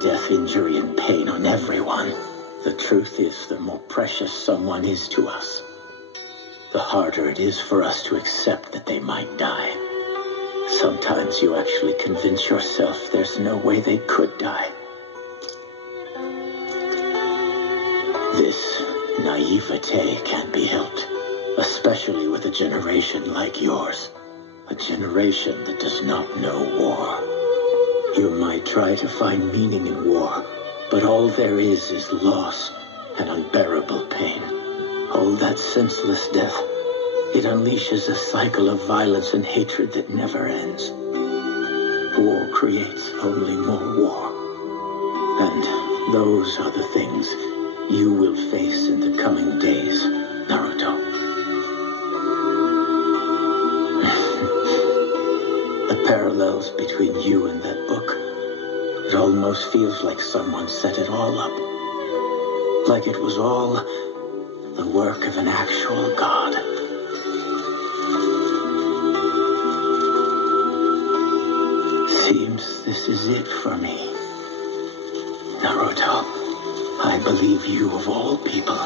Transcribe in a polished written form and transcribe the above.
death, injury, and pain on everyone. The truth is, the more precious someone is to us, the harder it is for us to accept that they might die. Sometimes you actually convince yourself there's no way they could die. This naivete can't be helped, especially with a generation like yours. A generation that does not know war. You might try to find meaning in war, but all there is loss and unbearable pain. All that senseless death. It unleashes a cycle of violence and hatred that never ends. War creates only more war. And those are the things you will face in the coming days, Naruto. The parallels between you and that book, it almost feels like someone set it all up. Like it was all the work of an actual god. Seems this is it for me. Naruto, I believe you of all people